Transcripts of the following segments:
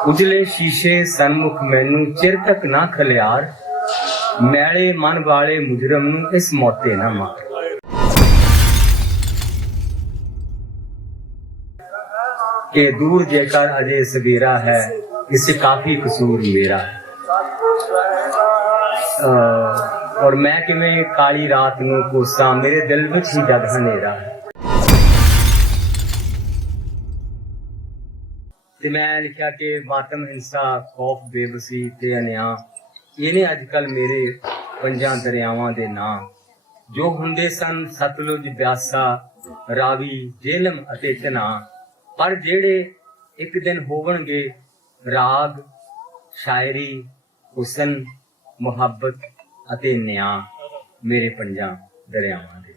ਉਜਲੇ ਸ਼ੀਸ਼ੇ ਸਨਮੁਖ ਮੈਨੂੰ ਚਿਰ ਤੱਕ ਨਾ ਖਲਿਆਰ। ਮੈਲੇ ਮਨ ਵਾਲੇ ਮੁਜਰਮ ਨੂੰ ਇਸ ਮੌਤੇ ਨਾ ਮਾਰ। ਕਿ ਦੂਰ ਜੇਕਰ ਅਜੇ ਸਵੇਰਾ ਹੈ, ਇਸ ਕਾਫੀ ਕਸੂਰ ਮੇਰਾ ਅਹ, ਔਰ ਮੈਂ ਕਿਵੇਂ ਕਾਲੀ ਰਾਤ ਨੂੰ ਕੋਸਾਂ, ਮੇਰੇ ਦਿਲ ਵਿੱਚ ਹੀ ਜਦ ਹਨੇਰਾ ਹੈ। ਤੇ ਮੈਂ ਲਿਖਿਆ ਕਿ ਮਾਤਮ ਹਿੰਸਾ, ਖੌਫ ਬੇਬਸੀ ਤੇ ਅਨਿਆਂ ਇਹਨੇ ਅੱਜ ਕੱਲ ਮੇਰੇ ਪੰਜਾਂ ਦਰਿਆਵਾਂ ਦੇ ਨਾਂ। ਜੋ ਹੁੰਦੇ ਸਨ ਸਤਲੁਜ ਬਿਆਸਾ, ਰਾਵੀ, ਜੇਲਮ ਅਤੇ ਚਨਾ ਪਰ ਜਿਹੜੇ ਇੱਕ ਦਿਨ ਹੋਵਣਗੇ, ਰਾਗ, ਸ਼ਾਇਰੀ, ਹੁਸਨ, ਮੁਹੱਬਤ ਅਤੇ ਨਿਆਂ ਮੇਰੇ ਪੰਜਾਂ ਦਰਿਆਵਾਂ ਦੇ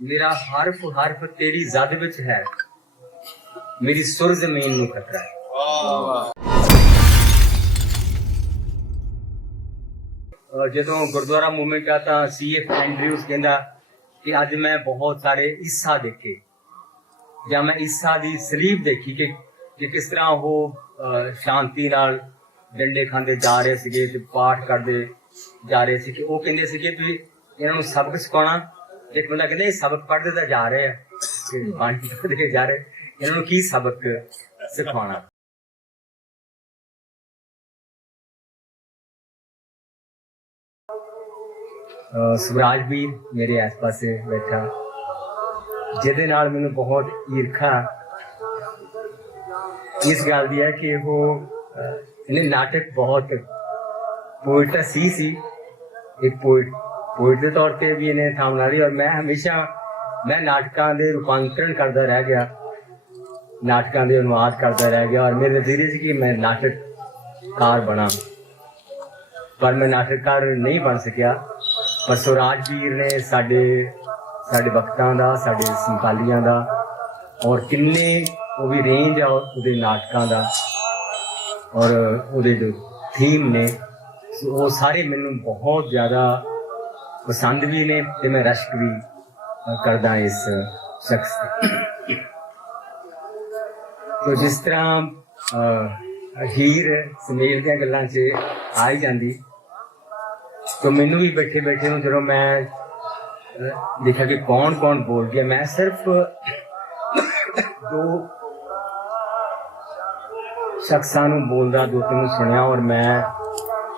ਮੇਰਾ ਹਰਫ ਹਰਫ ਤੇਰੀ ਜ਼ਦ ਵਿੱਚ ਹੈ। ਮੇਰੀ ਸੁਰ ਜ਼ਮੀਨ ਨੂੰ ਖਤਰਾ ਹੈ। ਅਹ ਜਦੋਂ ਗੁਰਦੁਆਰਾ ਮੂਵਮੈਂਟ ਆ ਤਾਂ ਸੀਐਫ ਐਂਡਰਿਊਸ ਕਹਿੰਦਾ ਕਿ ਅੱਜ ਮੈਂ ਬਹੁਤ ਸਾਰੇ ਈਸਾ ਦੇਖੇ। ਜਾਂ ਮੈਂ ਈਸਾ ਦੀ ਸਲੀਬ ਦੇਖੀ ਕਿ ਕਿ ਕਿਸ ਤਰ੍ਹਾਂ ਉਹ ਸ਼ਾਂਤੀ ਨਾਲ ਡੰਡੇ ਖਾਂਦੇ ਜਾ ਰਹੇ ਸੀਗੇ ਤੇ ਪਾਠ ਕਰਦੇ ਜਾ ਰਹੇ ਸੀ ਕਿ ਉਹ ਕਹਿੰਦੇ ਸੀ ਕਿ ਤੁਸੀਂ ਇਹਨਾਂ ਨੂੰ ਸਬਕ ਸਿਖਾਉਣਾ ਇੱਕ ਬੰਦਾ ਕਹਿੰਦਾ ਇਹ ਸਬਕ ਪੜ੍ਹਦੇ ਤਾਂ ਜਾ ਰਹੇ ਆ ਕਿ ਬਾਣੀ ਪੜ੍ਹਦੇ ਜਾ ਰਹੇ ਇਹਨਾਂ ਨੂੰ ਕੀ ਸਬਕ ਸਿਖਾਉਣਾ? ਅਹ ਸਵਰਾਜ ਵੀ ਮੇਰੇ ਆਸ-ਪਾਸੇ ਬੈਠਾ। ਜਿਹਦੇ ਨਾਲ ਮੈਨੂੰ ਬਹੁਤ ਈਰਖਾ ਇਸ ਗੱਲ ਦੀ ਹੈ ਕਿ ਉਹ ਇਹਨੇ ਨਾਟਕ ਬਹੁਤ ਪੋਇਟ ਸੀ ਸੀ ਇੱਕ ਪੋਇਟ ਪੋਇਟ ਦੇ ਤੌਰ ਤੇ ਵੀ ਇਹਨੇ ਥਾਮ ਲਾ ਲਈ ਔਰ ਮੈਂ ਹਮੇਸ਼ਾ, ਮੈਂ ਨਾਟਕਾਂ ਦੇ ਰੂਪਾਂਤਰਣ ਕਰਦਾ ਰਹਿ ਗਿਆ। ਨਾਟਕਾਂ ਦੇ ਅਨੁਵਾਦ ਕਰਦਾ ਰਹਿ ਗਿਆ ਔਰ ਮੇਰੇ ਨਜ਼ਰੀਏ ਸੀ ਕਿ ਮੈਂ ਨਾਟਕਕਾਰ ਬਣਾ। ਪਰ ਮੈਂ ਨਾਟਕਕਾਰ ਨਹੀਂ ਬਣ ਸਕਿਆ। ਪਰ ਸੁਰਾਜ ਵੀਰ ਨੇ ਸਾਡੇ ਸਾਡੇ ਵਕਤਾਂ ਦਾ, ਸਾਡੇ ਸੰਤਾਲੀਆਂ ਦਾ ਔਰ ਕਿੰਨੇ ਉਹ ਵੀ ਰੇਂਜ ਆ ਉਹਦੇ ਨਾਟਕਾਂ ਦਾ ਔਰ ਉਹਦੇ ਜੋ ਥੀਮ ਨੇ, ਉਹ ਸਾਰੇ ਮੈਨੂੰ ਬਹੁਤ ਜ਼ਿਆਦਾ ਪਸੰਦ ਵੀ ਨੇ ਤੇ ਮੈਂ ਰਸ਼ਕ ਵੀ ਕਰਦਾ ਇਸ ਸ਼ਖਸ ਤੇ। ਤੋ ਜਿਸ ਤਰ੍ਹਾਂ ਅ, ਹੀਰ ਸਮੇਲ ਦੀਆਂ ਗੱਲਾਂ 'ਚ ਆ ਹੀ ਜਾਂਦੀ। ਤੋ ਮੈਨੂੰ ਵੀ ਬੈਠੇ ਬੈਠੇ ਨੂੰ ਜਦੋਂ ਮੈਂ ਦੇਖਿਆ ਕਿ ਕੌਣ ਕੌਣ ਬੋਲ ਗਿਆ ਮੈਂ ਸਿਰਫ ਦੋ ਸ਼ਖਸਾਂ ਨੂੰ ਬੋਲਦਾ ਦੋ ਤਿੰਨ ਸੁਣਿਆ ਔਰ ਮੈਂ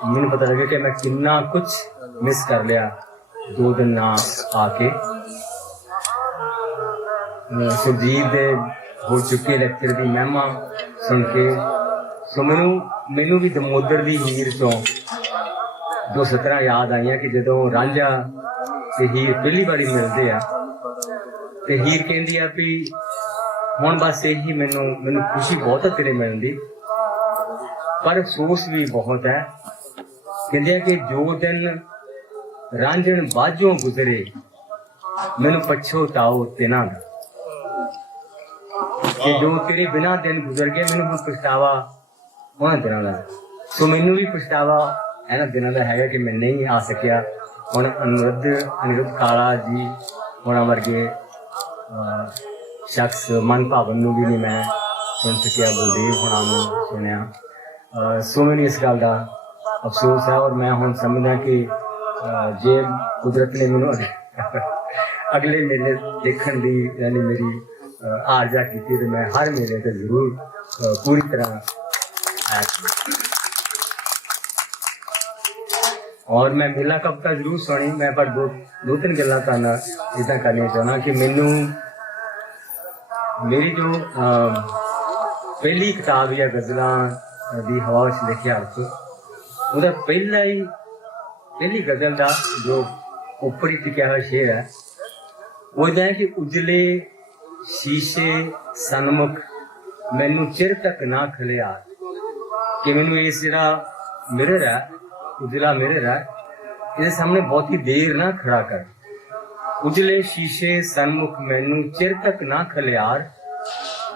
ਮੈਨੂੰ ਪਤਾ ਲੱਗਿਆ ਕਿ ਮੈਂ ਕਿੰਨਾ ਕੁਝ ਮਿਸ ਕਰ ਲਿਆ। ਦੋ ਦਿਨ ਨਾ ਆ ਕੇ। ਅਹ, ਦੇ ਹੋ ਚੁੱਕੇ ਲੈਕਚਰ ਦੀ ਮਹਿਮਾ ਸੁਣ ਕੇ ਸੋ ਮੈਨੂੰ ਮੈਨੂੰ ਵੀ ਦਮੋਦਰ ਦੀ ਹੀਰ ਤੋਂ ਦੋ ਸਤਰਾਂ ਯਾਦ ਆਈਆਂ ਕਿ ਜਦੋਂ ਰਾਂਝਾ ਤੇ ਹੀਰ ਪਹਿਲੀ ਵਾਰੀ ਮਿਲਦੇ ਆ ਤੇ ਹੀਰ ਕਹਿੰਦੀ ਆ ਵੀ ਹੁਣ ਬਸ ਇਹੀ ਮੈਨੂੰ ਮੈਨੂੰ ਖੁਸ਼ੀ ਬਹੁਤ ਹੈ ਤੇਰੇ ਮਿਲਣ ਦੀ। ਪਰ ਅਫਸੋਸ ਵੀ ਬਹੁਤ ਹੈ। ਕਹਿੰਦੇ ਆ ਕਿ ਜੋ ਦਿਨ ਰਾਂਝਣ ਬਾਝੋਂ ਗੁਜ਼ਰੇ। ਮੈਨੂੰ ਪਛੋਤਾਓ ਤਿਨਾਂ ਦਾ। ਕਿ ਜੋ ਤੇਰੇ ਬਿਨਾ ਦਿਨ ਗੁਜ਼ਰ ਗਏ ਮੈਨੂੰ ਹੁਣ ਪਛਤਾਵਾ ਉਹਨਾਂ ਦਿਨਾਂ ਦਾ। ਸੋ ਮੈਨੂੰ ਵੀ ਪਛਤਾਵਾ ਇਹਨਾਂ ਦਿਨਾਂ ਦਾ ਹੈਗਾ ਕਿ ਮੈਂ ਨਹੀਂ ਆ ਸਕਿਆ। ਹੁਣ ਅਨੁਰੁੱਧ ਅਨਿਰੁੱਧ ਕਾਲਾ ਜੀ ਉਹਨਾਂ ਵਰਗੇ ਸ਼ਖਸ ਮਨ ਭਾਵਨ ਨੂੰ ਵੀ ਨਹੀਂ ਮੈਂ ਸੁਣ ਸਕਿਆ ਬਲਦੇਵ ਹੁਣਾਂ ਨੂੰ ਸੁਣਿਆ। ਸੋ ਮੈਨੂੰ ਇਸ ਗੱਲ ਦਾ ਅਫਸੋਸ ਹੈ ਔਰ ਮੈਂ ਹੁਣ ਸਮਝਦਾ ਕਿ ਜੇ ਕੁਦਰਤ ਨੇ ਮੈਨੂੰ ਅਗਲੇ ਮੇਲੇ ਦੇਖਣ ਦੀ ਯਾਨੀ ਮੇਰੀ ਆਰਜ਼ਾ ਕੀਤੀ, ਤੇ ਮੈਂ ਹਰ ਮੇਲੇ ਤੇ ਜ਼ਰੂਰ ਪੂਰੀ ਤਰ੍ਹਾਂ ਔਰ ਮੈਂ ਮੇਲਾ ਕਵਿਤਾ ਜ਼ਰੂਰ ਸੁਣੀ, ਮੈਂ ਪਰ ਦੋ ਦੋ ਤਿੰਨ ਗੱਲਾਂ ਤਾਂ ਇਦਾਂ ਕਰਨੀਆਂ ਚਾਹੁੰਦਾ ਕਿ ਮੈਨੂੰ ਮੇਰੀ ਜੋ ਪਹਿਲੀ ਕਿਤਾਬ ਜਾਂ ਗਜ਼ਲਾਂ ਦੀ ਹਵਾ ਵਿੱਚ ਲਿਖਿਆ ਅਰਥ ਉਹਦਾ ਪਹਿਲਾ ਹੀ ਪਹਿਲੀ ਗਜ਼ਲ ਦਾ ਜੋ ਉੱਪਰੀ ਟਿਕਿਆ ਹੋਇਆ ਸ਼ੇਰ ਹੈ, ਉਹ ਇਹ ਕਿ ਉਜਲੇ ਸ਼ੀਸ਼ੇ ਸਨਮੁਖ ਮੈਨੂੰ ਚਿਰ ਤੱਕ ਨਾ ਖਲਿਆ। ਕਿ ਮੈਨੂੰ ਇਸ ਜਿਹੜਾ ਮਿਰਰ ਹੈ, ਉਜਲਾ ਮਿਰਰ ਹੈ, ਇਹਦੇ ਸਾਹਮਣੇ ਬਹੁਤੀ ਦੇਰ ਨਾ ਖੜਾ ਕਰ। ਉਜਲੇ ਸ਼ੀਸ਼ੇ ਸਨਮੁਖ ਮੈਨੂੰ ਚਿਰ ਤੱਕ ਨਾ ਖਲਿਆਰ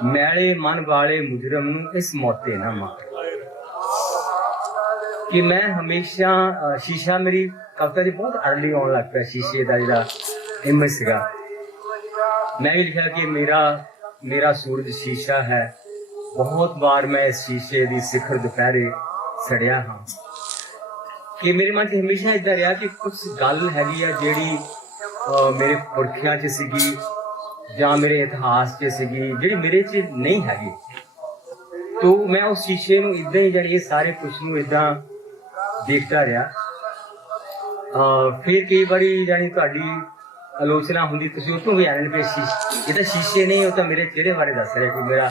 ਮੈਲੇ ਮਨ ਵਾਲੇ ਮੁਜਰਮ ਨੂੰ ਇਸ ਮੌਤੇ ਨਾ ਮਾਰ। ਕਿ ਮੈਂ ਹਮੇਸ਼ਾ ਅ, ਸ਼ੀਸ਼ਾ ਮੇਰੀ ਕਵਿਤਾ ਦੀ ਬਹੁਤ ਅਰਲੀ ਆਉਣ ਲੱਗ ਪਿਆ ਸ਼ੀਸ਼ੇ ਦਾ ਜਿਹੜਾ ਇਮੇਜ ਸੀਗਾ। ਮੈਂ ਵੀ ਲਿਖਿਆ ਕਿ ਮੇਰਾ ਮੇਰਾ ਸੂਰਜ ਸ਼ੀਸ਼ਾ ਹੈ। ਬਹੁਤ ਵਾਰ ਮੈਂ ਇਸ ਸ਼ੀਸ਼ੇ ਦੀ ਸਿਖਰ ਦੁਪਹਿਰੇ ਸੜਿਆ ਹਾਂ। ਕਿ ਮੇਰੇ ਮਨ 'ਚ ਹਮੇਸ਼ਾ ਇਦਾਂ ਰਿਹਾ ਕਿ ਕੁਝ ਗੱਲ ਹੈਗੀ ਆ ਜਿਹੜੀ ਅਹ, ਮੇਰੇ ਪੁਰਖਿਆਂ 'ਚ ਸੀਗੀ ਜਾਂ ਮੇਰੇ ਇਤਿਹਾਸ 'ਚ ਸੀਗੀ ਜਿਹੜੀ ਮੇਰੇ 'ਚ ਨਹੀਂ ਹੈਗੀ। ਤੋ ਮੈਂ ਉਸ ਸ਼ੀਸ਼ੇ ਨੂੰ ਇਦਾਂ ਹੀ ਜਾਣੀ ਇਹ ਸਾਰੇ ਕੁਛ ਨੂੰ ਇਦਾਂ ਦੇਖਦਾ ਰਿਹਾ। ਫਿਰ ਕਈ ਵਾਰੀ ਜਾਣੀ ਤੁਹਾਡੀ ਆਲੋਚਨਾ ਹੁੰਦੀ ਤੁਸੀਂ ਉਹ ਵੀ ਆਨੰਦ ਪੇ ਸ਼ੀਸ਼ੇ ਇਹ ਤਾਂ ਸ਼ੀਸ਼ੇ ਨਹੀਂ ਉਹ ਤਾਂ ਮੇਰੇ ਚਿਹਰੇ ਬਾਰੇ ਦੱਸ ਰਿਹਾ ਕਿ ਮੇਰਾ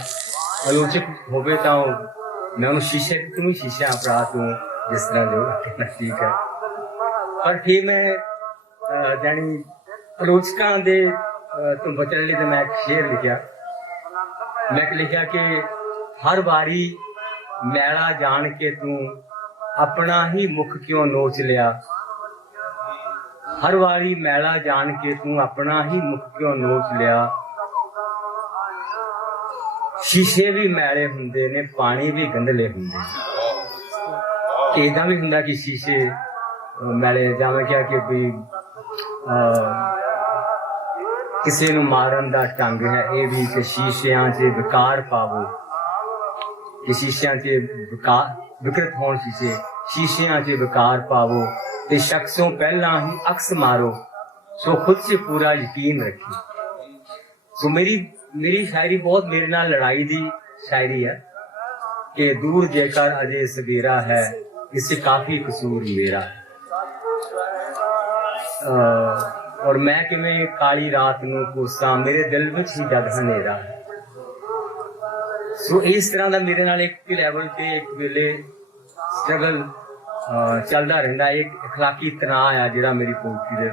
ਆਲੋਚਕ ਹੋਵੇ ਤਾਂ ਮੈਂ ਉਹਨੂੰ ਸ਼ੀਸ਼ੇ ਤੂੰ ਹੀ ਸ਼ੀਸ਼ਾ ਭਰਾ ਤੂੰ ਜਿਸ ਤਰ੍ਹਾਂ ਜੋ ਠੀਕ ਹੈ। ਪਰ ਫਿਰ ਮੈਂ ਅਹ, ਜਾਣੀ ਆਲੋਚਕਾਂ ਦੇ ਤੋਂ ਬਚਣ ਲਈ ਤਾਂ ਮੈਂ ਇੱਕ ਸ਼ੇਰ ਲਿਖਿਆ। ਮੈਂ ਲਿਖਿਆ ਕਿ ਹਰ ਵਾਰੀ ਮੈਲਾ ਜਾਣ ਕੇ ਤੂੰ ਆਪਣਾ ਹੀ ਮੁਖ ਕਿਉਂ ਨੋਚ ਲਿਆ? ਹਰ ਵਾਰੀ ਮੈਲਾ ਜਾਣ ਕੇ ਤੂੰ ਆਪਣਾ ਹੀ ਮੁਖ ਕਿਉਂ ਨੋਚ ਲਿਆ? ਸ਼ੀਸ਼ੇ ਵੀ ਮੈਲੇ ਹੁੰਦੇ ਨੇ, ਪਾਣੀ ਵੀ ਗੰਧਲੇ ਹੁੰਦੇ ਨੇ। ਇਦਾਂ ਵੀ ਹੁੰਦਾ ਕਿ ਸ਼ੀਸ਼ੇ ਮੈਲੇ ਜਾਵੇਂ ਕਿਹਾ ਕਿ ਵੀ ਕਿਸੇ ਨੂੰ ਮਾਰਨ ਦਾ ਢੰਗ ਹੈ, ਇਹ ਵੀ ਕਿ ਸ਼ੀਸ਼ਿਆਂ 'ਚ ਵਿਕਾਰ ਪਾਵੋ। ਕਿ ਸ਼ੀਸ਼ਿਆਂ 'ਚ ਵਿਕਾਰ ਵਿਕਰਤ ਹੋਣ ਸ਼ੀਸ਼ੇ ਸ਼ੀਸ਼ਿਆਂ 'ਚ ਵਿਕਾਰ ਪਾਵੋ ਤੇ ਸ਼ਖਸੋਂ ਪਹਿਲਾਂ ਹੀ ਅਕਸ ਮਾਰੋ ਸੋ ਖੁਦ 'ਚ ਪੂਰਾ ਯਕੀਨ ਰੱਖੀ ਸੋ ਮੇਰੀ ਮੇਰੀ ਸ਼ਾਇਰੀ ਬਹੁਤ ਮੇਰੇ ਨਾਲ ਲੜਾਈ ਦੀ ਸ਼ਾਇਰੀ ਹੈ ਕਿ ਦੂਰ ਜੇਕਰ ਅਜੇ ਸਵੇਰਾ ਹੈ ਇਸੇ ਕਾਫੀ ਕਸੂਰ ਮੇਰਾ ਹੈ ਔਰ ਮੈਂ ਕਿਵੇਂ ਕਾਲੀ ਰਾਤ ਨੂੰ ਕੋਸਾਂ ਮੇਰੇ ਦਿਲ ਵਿੱਚ ਹੀ ਜਗ ਹਨੇਰਾ ਹੈ ਸੋ ਇਸ ਤਰ੍ਹਾਂ ਦਾ ਮੇਰੇ ਨਾਲ ਇੱਕ ਲੈਵਲ ਤੇ ਇੱਕ ਵੇਲੇ ਸਟਰਗਲ ਚੱਲਦਾ ਰਹਿੰਦਾ ਇੱਕ اخلاقی ਤਣਾਅ ਆ ਜਿਹੜਾ ਮੇਰੀ ਪੋਇਟਰੀ ਦੇ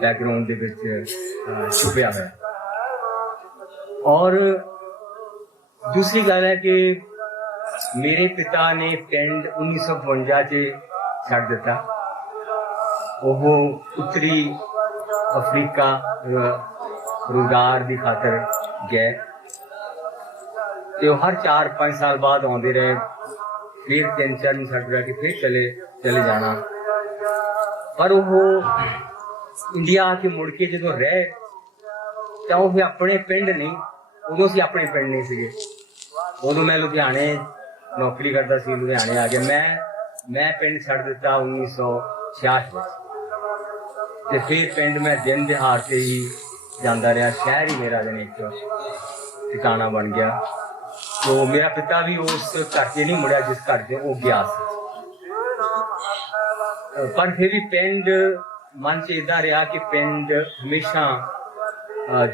ਬੈਕਗ੍ਰਾਉਂਡ ਦੇ ਵਿੱਚ ਅਹ, ਛੁਪਿਆ ਹੋਇਆ ਔਰ ਦੂਸਰੀ ਗੱਲ ਹੈ ਕਿ ਮੇਰੇ ਪਿਤਾ ਨੇ ਪਿੰਡ 1952 ਚ ਛੱਡ ਦਿੱਤਾ ਉਹ ਉੱਤਰੀ ਅਫਰੀਕਾ ਅਹ, ਰੁਜ਼ਗਾਰ ਦੀ ਖਾਤਰ ਗਏ ਤੇ ਉਹ ਹਰ 4-5 ਸਾਲ ਬਾਅਦ ਆਉਂਦੇ ਰਹੇ। ਫਿਰ ਤਿੰਨ ਚਾਰ ਨੂੰ ਛੱਡ ਰਿਹਾ ਕਿ ਫਿਰ ਚਲੇ ਚਲੇ ਜਾਣਾ। ਪਰ ਉਹ ਇੰਡੀਆ ਆ ਕੇ ਮੁੜ ਕੇ ਜਦੋਂ ਰਹੇ, ਤਾਂ ਉਹ ਫਿਰ ਆਪਣੇ ਪਿੰਡ ਨਹੀਂ, ਉਦੋਂ ਸੀ ਆਪਣੇ ਪਿੰਡ ਨਹੀਂ ਸੀਗੇ। ਉਦੋਂ ਮੈਂ ਲੁਧਿਆਣੇ ਨੌਕਰੀ ਕਰਦਾ ਸੀ, ਲੁਧਿਆਣੇ ਆ ਕੇ ਮੈਂ ਮੈਂ ਪਿੰਡ ਛੱਡ ਦਿੱਤਾ 1966 ਵਿੱਚ। ਤੇ ਫਿਰ ਪਿੰਡ ਮੈਂ ਦਿਨ ਦਿਹਾੜ ਤੇ ਹੀ ਜਾਂਦਾ ਰਿਹਾ, ਸ਼ਹਿਰ ਹੀ ਮੇਰਾ ਜਨ ਇੱਕ ਟਿਕਾਣਾ ਬਣ ਗਿਆ। ਤੋ ਮੇਰਾ ਪਿਤਾ ਵੀ ਉਸ ਘਰ 'ਚ ਨਹੀਂ ਮੁੜਿਆ ਜਿਸ ਘਰ 'ਚ ਉਹ ਗਿਆ ਸੀ। ਪਰ ਫਿਰ ਵੀ ਪਿੰਡ ਮਨ 'ਚ ਇਦਾਂ ਰਿਹਾ ਕਿ ਪਿੰਡ ਹਮੇਸ਼ਾ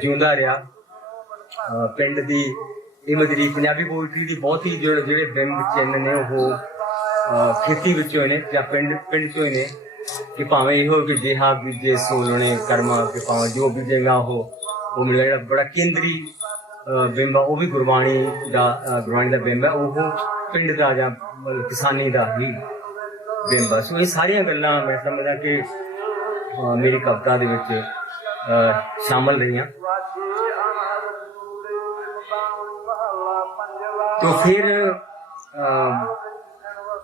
ਜਿਉਂਦਾ ਰਿਹਾ। ਪਿੰਡ ਦੀ ਇਹ ਪੰਜਾਬੀ ਪੋਇਟਰੀ ਦੀ ਬਹੁਤ ਹੀ ਜਿਹੜੇ ਬਿੰਬ ਚਿੰਨ ਨੇ ਉਹ, ਅਹ ਖੇਤੀ ਵਿੱਚੋਂ ਨੇ ਜਾਂ ਪਿੰਡ ਪਿੰਡ ਚੋਂ ਹੀ ਨੇ ਕਿ ਭਾਵੇਂ ਇਹੋ ਕਿ ਜਿਹਾ ਬੀਜੇ ਸੋਲਣੇ ਕਰਮਾ, ਕਿ ਭਾਵੇਂ ਜੋ ਬੀਜੇਗਾ ਉਹ ਉਹ ਮਿਲੇ ਜਿਹੜਾ ਬੜਾ ਕੇਂਦਰੀ ਬਿੰਬ ਆ, ਉਹ ਵੀ ਗੁਰਬਾਣੀ ਦਾ ਗੁਰਬਾਣੀ ਦਾ ਬਿੰਬ ਉਹ ਪਿੰਡ ਦਾ ਜਾਂ ਮਤਲਬ ਕਿਸਾਨੀ ਦਾ ਹੀ ਬਿੰਬ ਸੋ ਇਹ ਸਾਰੀਆਂ ਗੱਲਾਂ ਮੈਂ ਸਮਝਦਾ ਕਿ ਮੇਰੀ ਕਵਿਤਾ ਦੇ ਵਿੱਚ ਅ, ਸ਼ਾਮਲ ਰਹੀਆਂ। ਤੋ ਫਿਰ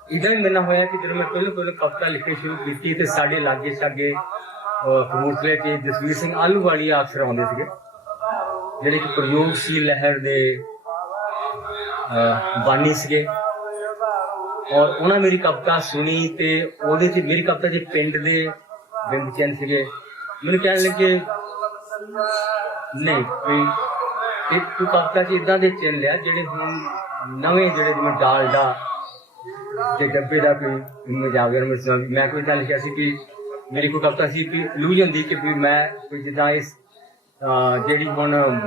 ਇਦਾਂ ਹੀ ਮੈਨਾਂ ਹੋਇਆ ਕਿ ਜਦੋਂ ਮੈਂ ਪਹਿਲਾਂ ਪਹਿਲਾਂ ਕਵਿਤਾ ਲਿਖੀ ਸ਼ੁਰੂ ਕੀਤੀ ਤੇ ਸਾਡੇ ਲਾਗੇ ਸ਼ਾਗੇ ਅਹ ਕਪੂਰਥਲੇ ਤੇ ਜਸਵੀਰ ਸਿੰਘ ਆਲੂ ਵਾਲੀ ਅਕਸਰ ਆਉਂਦੇ ਸੀਗੇ। ਜਿਹੜੇ ਕਿ ਪ੍ਰਯੋਗਸ਼ੀਲ ਲਹਿਰ ਦੇ ਬਾਨੀ ਸੀਗੇ। ਔਰ ਉਹਨਾਂ ਮੇਰੀ ਕਵਿਤਾ ਸੁਣੀ ਤੇ ਉਹਦੇ ਚ ਮੇਰੀ ਕਵਿਤਾ ਦੇ ਪਿੰਡ ਦੇ ਬਿੰਦ ਸੀਗੇ। ਮੈਨੂੰ ਕਹਿਣ ਲੱਗੇ, ਨਹੀਂ ਕੋਈ ਇਹ ਤੂੰ ਕਵਿਤਾ ਚ ਇਦਾਂ ਦੇ ਚਿੰਨ ਲਿਆ ਜਿਹੜੇ ਹੁਣ ਨਵੇਂ ਜਿਹੜੇ ਜਿਵੇਂ ਡਾਲਡਾ ਤੇ ਡੱਬੇ ਦਾ ਕੋਈ ਮਜਾਗਰ ਮਸਲਾ ਮੈਂ ਕੋਈ ਤਾਂ ਲਿਖਿਆ ਸੀ ਕਿ ਮੇਰੀ ਕੋਈ ਕਵਿਤਾ ਸੀ ਕਿ ਇਲੂਜਨ ਹੁੰਦੀ ਕਿ ਵੀ ਮੈਂ ਕੋਈ ਜਿੱਦਾਂ ਇਸ ਜਿਹੜੀ ਹੁਣ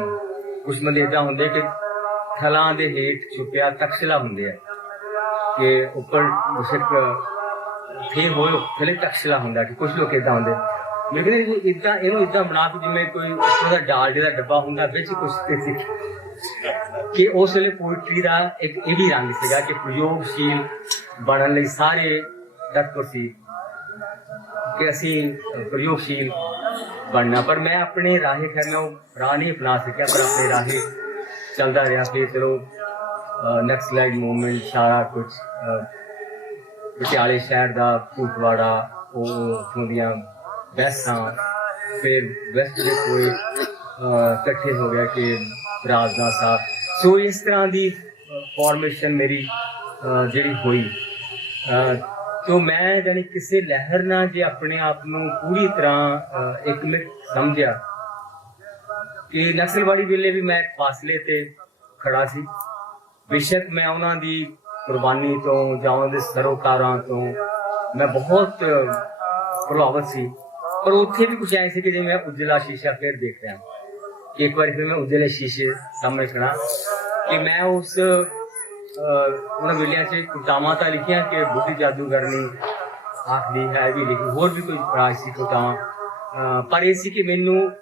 ਕੁਝ ਬੰਦੇ ਇਦਾਂ ਹੁੰਦੇ ਕਿ ਥਲਾਂ ਦੇ ਹੇਠ ਛੁਪਿਆ ਤਕਸ਼ਲਾ ਹੁੰਦੇ ਆ ਕਿ ਉੱਪਰ ਮੁਸ਼ਕ ਫੇ ਹੋਏ ਥਲੇ ਤਕਸ਼ਲਾ ਹੁੰਦਾ ਕਿ ਕੁਝ ਲੋਕ ਇਦਾਂ ਹੁੰਦੇ ਲੇਕਿਨ ਕਹਿੰਦਾ ਇਦਾਂ ਇਹਨੂੰ ਇਦਾਂ ਬਣਾ ਕੇ ਜਿਵੇਂ ਕੋਈ ਉੱਪਰ ਦਾ ਡਾਲਡੇ ਦਾ ਡੱਬਾ ਹੁੰਦਾ, ਵਿੱਚ ਕੁਝ ਤੇ ਕਿ। ਉਸ ਵੇਲੇ ਪੋਇਟਰੀ ਦਾ ਇੱਕ ਇਹ ਵੀ ਰੰਗ ਸੀਗਾ ਕਿ ਪ੍ਰਯੋਗਸ਼ੀਲ ਬਣਨ ਲਈ ਸਾਰੇ ਤੱਤਵ ਸੀ ਕਿ ਅਸੀਂ ਪ੍ਰਯੋਗਸ਼ੀਲ ਬਣਨਾ। ਪਰ ਮੈਂ ਆਪਣੇ ਰਾਹੇ ਫਿਰ ਮੈਂ ਉਹ ਰਾਹ ਨਹੀਂ ਅਪਣਾ ਸਕਿਆ, ਪਰ ਆਪਣੇ ਰਾਹੇ ਚੱਲਦਾ ਰਿਹਾ। ਫਿਰ ਚਲੋ ਨੈਕਸਟ ਲਾਈਡ ਮੂਵਮੈਂਟ ਸਾਰਾ ਕੁਝ ਪਟਿਆਲੇ ਸ਼ਹਿਰ ਦਾ ਭੂਤਵਾੜਾ, ਉਹ ਉੱਥੋਂ ਦੀਆਂ ਬੈਸਾਂ ਫਿਰ ਵੈਸਟ ਦੇ ਕੋਈ ਇਕੱਠੇ ਹੋ ਗਿਆ ਕਿ ਰਾਜਨਾਥ ਸਾਹਿਬ ਸੋ ਇਸ ਤਰ੍ਹਾਂ ਦੀ ਫਾਰਮੇਸ਼ਨ ਮੇਰੀ ਜਿਹੜੀ ਹੋਈ। ਅਹ, ਮੈਂ ਜਾਨੀ ਕਿਸੇ ਲਹਿਰ ਨਾਲ ਜੇ ਆਪਣੇ ਆਪ ਨੂੰ ਪੂਰੀ ਤਰ੍ਹਾਂ ਇੱਕ ਮਿੰਟ ਸਮਝਿਆ ਕਿ ਨਕਸਲਵਾੜੀ ਵੇਲੇ ਵੀ ਮੈਂ ਫਾਸਲੇ ਤੇ ਖੜਾ ਸੀ। ਬੇਸ਼ੱਕ ਮੈਂ ਉਹਨਾਂ ਦੀ ਕੁਰਬਾਨੀ ਤੋਂ ਜਾਂ ਉਹਨਾਂ ਦੇ ਸਰੋਕਾਰਾਂ ਤੋਂ ਮੈਂ ਬਹੁਤ ਪ੍ਰਭਾਵਿਤ ਸੀ। ਪਰ ਉੱਥੇ ਵੀ ਕੁਝ ਐਸੀ ਕਿ ਜੇ ਮੈਂ ਉਜਲਾ ਸ਼ੀਸ਼ਾ ਫਿਰ ਦੇਖ ਰਿਹਾ। ਇੱਕ ਵਾਰ ਫਿਰ ਮੈਂ ਉਜਲੇ ਸ਼ੀਸ਼ੇ ਸਾਹਮਣੇ ਖੜਾ ਕਿ ਮੈਂ ਉਸ ਉਹਨਾਂ ਵੇਲਿਆਂ 'ਚ ਕਵਿਤਾਵਾਂ ਤਾਂ ਲਿਖੀਆਂ ਕਿ ਬੁੱਢੀ ਜਾਦੂਗਰਨੀ ਆਖਦੀ ਹੈ ਵੀ ਲਿਖੀ, ਹੋਰ ਵੀ ਕੋਈ ਰਾਜ ਸੀ ਕਵਿਤਾਵਾਂ ਪਰ ਇਹ ਸੀ ਕਿ ਮੈਨੂੰ,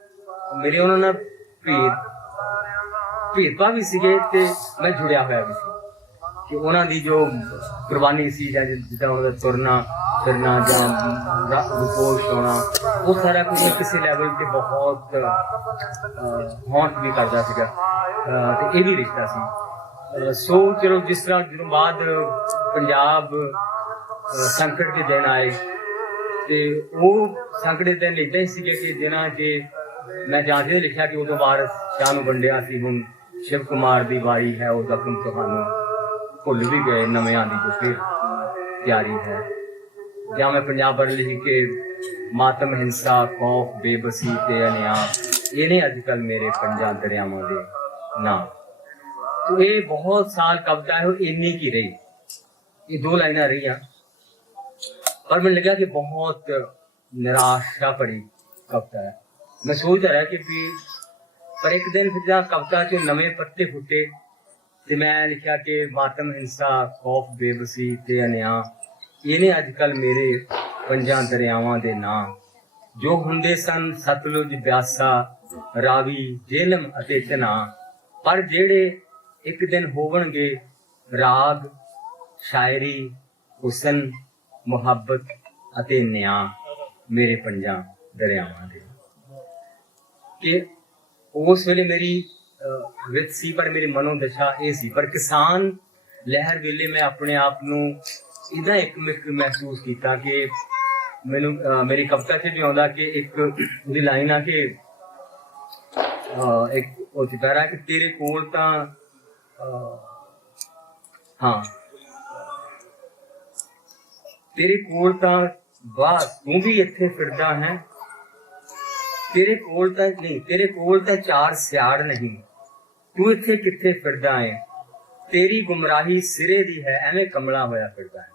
ਮੇਰੇ ਉਹਨਾਂ ਨਾਲ ਭੇਦ, ਭੇਦਭਾਵ ਵੀ ਸੀਗੇ ਤੇ ਮੈਂ ਜੁੜਿਆ ਹੋਇਆ ਵੀ ਸੀ। ਕਿ ਉਹਨਾਂ ਦੀ ਜੋ ਕੁਰਬਾਨੀ ਸੀ, ਜਾਂ ਜਿੱਦਾਂ ਉਹਨਾਂ ਦਾ ਤੁਰਨਾ, ਫਿਰਨਾ, ਜਾਂ ਰਿਪੋਰਟ ਹੋਣਾ ਉਹ ਸਾਰਾ ਕੁਝ ਕਿਸੇ ਲੈਵਲ ਤੇ ਬਹੁਤ ਹੌਂਟ ਵੀ ਕਰਦਾ ਸੀਗਾ। ਅਹ, ਤੇ ਇਹ ਵੀ ਰਿਸ਼ਤਾ ਸੀ। ਸੋ ਚਲੋ ਜਿਸ ਤਰ੍ਹਾਂ ਜਦੋਂ ਬਾਅਦ ਪੰਜਾਬ ਸੰਕਟ ਦੇ ਦਿਨ ਆਏ ਤੇ ਉਹ ਸੰਕਟ ਦੇ ਦਿਨ ਇਦਾਂ ਹੀ ਸੀਗੇ ਕਿ ਦਿਨਾਂ 'ਚ ਮੈਂ ਜਾਂਦੇ ਲਿਖਿਆ ਕਿ ਉਦੋਂ ਬਾਅਦ ਸ਼ਾਹ ਨੂੰ ਵੰਡਿਆ ਸੀ, ਹੁਣ ਸ਼ਿਵ ਕੁਮਾਰ ਦੀ ਵਾਰੀ ਹੈ, ਉਹ ਜ਼ਖਮ ਤੁਹਾਨੂੰ ਭੁੱਲ ਵੀ ਗਏ ਨਵੇਂ ਆਂਦੀ ਤੋਂ ਫਿਰ ਤਿਆਰੀ ਹੈ। ਜਾਂ ਮੈਂ ਪੰਜਾਬ ਵਰ ਲਿਖ ਕੇ ਮਾਤਮ ਹਿੰਸਾ, ਖੌਫ, ਬੇਬਸੀ ਤੇ ਅਨਿਆਂ ਇਹਨੇ ਅੱਜ ਕੱਲ ਮੇਰੇ ਪੰਜਾਂ ਦਰਿਆਵਾਂ ਦੇ ਨਾਮ ਤੋ ਇਹ ਬਹੁਤ ਸਾਲ ਕਵਿਤਾ ਹੈ, ਉਹ ਇੰਨੀ ਕੀ ਰਹੀ? ਇਹ ਦੋ ਲਾਈਨਾਂ ਰਹੀਆਂ। ਪਰ ਮੈਨੂੰ ਲੱਗਾ ਕਿ ਬਹੁਤ ਨਿਰਾਸ਼ਾ ਭਰੀ ਕਵਿਤਾ ਹੈ। ਮੈਂ ਸੋਚਦਾ ਰਿਹਾ ਕਿ ਪਰ ਇੱਕ ਦਿਨ ਫਿਰ ਜਦ ਕਵਿਤਾ 'ਚ ਨਵੇਂ ਪੱਤੇ ਫੁੱਟੇ ਤੇ ਮੈਂ ਲਿਖਿਆ ਕਿ ਮਾਤਮ ਹਿੰਸਾ ਖੌਫ ਬੇਬਸੀ ਤੇ ਅਨਿਆ, ਇਹਨੇ ਅੱਜ ਕੱਲ ਮੇਰੇ ਪੰਜਾਂ ਦਰਿਆਵਾਂ ਦੇ ਨਾਂ। ਜੋ ਹੁੰਦੇ ਸਨ ਸਤਲੁਜ, ਬਿਆਸਾ, ਰਾਵੀ ਜੇਲਮ ਅਤੇ ਚਨਾ ਪਰ ਜਿਹੜੇ ਇੱਕ ਦਿਨ ਹੋਵਣਗੇ ਰਾਗ ਸ਼ਾਇਰੀ ਹੁਸਨ ਮੁਹੱਬਤ ਅਤੇ ਨਿਆਂ ਮੇਰੇ ਪੰਜਾਂ ਦਰਿਆਵਾਂ ਦੇ। ਕਿ ਉਸ ਵੇਲੇ ਮੇਰੀ ਅਹ, ਸੀ ਪਰ ਮੇਰੀ ਮਨੋ ਦਸ਼ਾ ਇਹ ਸੀ। ਪਰ ਕਿਸਾਨ ਲਹਿਰ ਵੇਲੇ ਮੈਂ ਆਪਣੇ ਆਪ ਨੂੰ ਇਦਾਂ ਇੱਕ ਮਿਕ ਮਹਿਸੂਸ ਕੀਤਾ ਕਿ ਮੈਨੂੰ ਮੇਰੀ ਕਵਿਤਾ 'ਚ ਵੀ ਆਉਂਦਾ ਕਿ ਇੱਕ ਉਹਦੀ ਲਾਈਨ ਆ ਕਿ ਅਹ, ਇੱਕ ਉਹ ਚਿਤਾਰਾ ਕਿ ਤੇਰੇ ਕੋਲ ਤਾਂ ਹਾਂ। ਤੇਰੇ ਕੋਲ ਤਾਂ ਵਾਹ ਤੂੰ ਵੀ ਇੱਥੇ ਫਿਰਦਾ ਹੈ। ਤੇਰੇ ਕੋਲ ਤਾਂ ਨਹੀਂ, ਤੇਰੇ ਕੋਲ ਤਾਂ ਚਾਰ ਸਿਆੜ ਨਹੀਂ। ਤੂੰ ਇੱਥੇ ਕਿੱਥੇ ਫਿਰਦਾ ਹੈ ਤੇਰੀ ਗੁੰਮਰਾਹੀ ਸਿਰੇ ਦੀ ਹੈ, ਐਵੇਂ ਕਮਲਾ ਹੋਇਆ ਫਿਰਦਾ ਹੈ।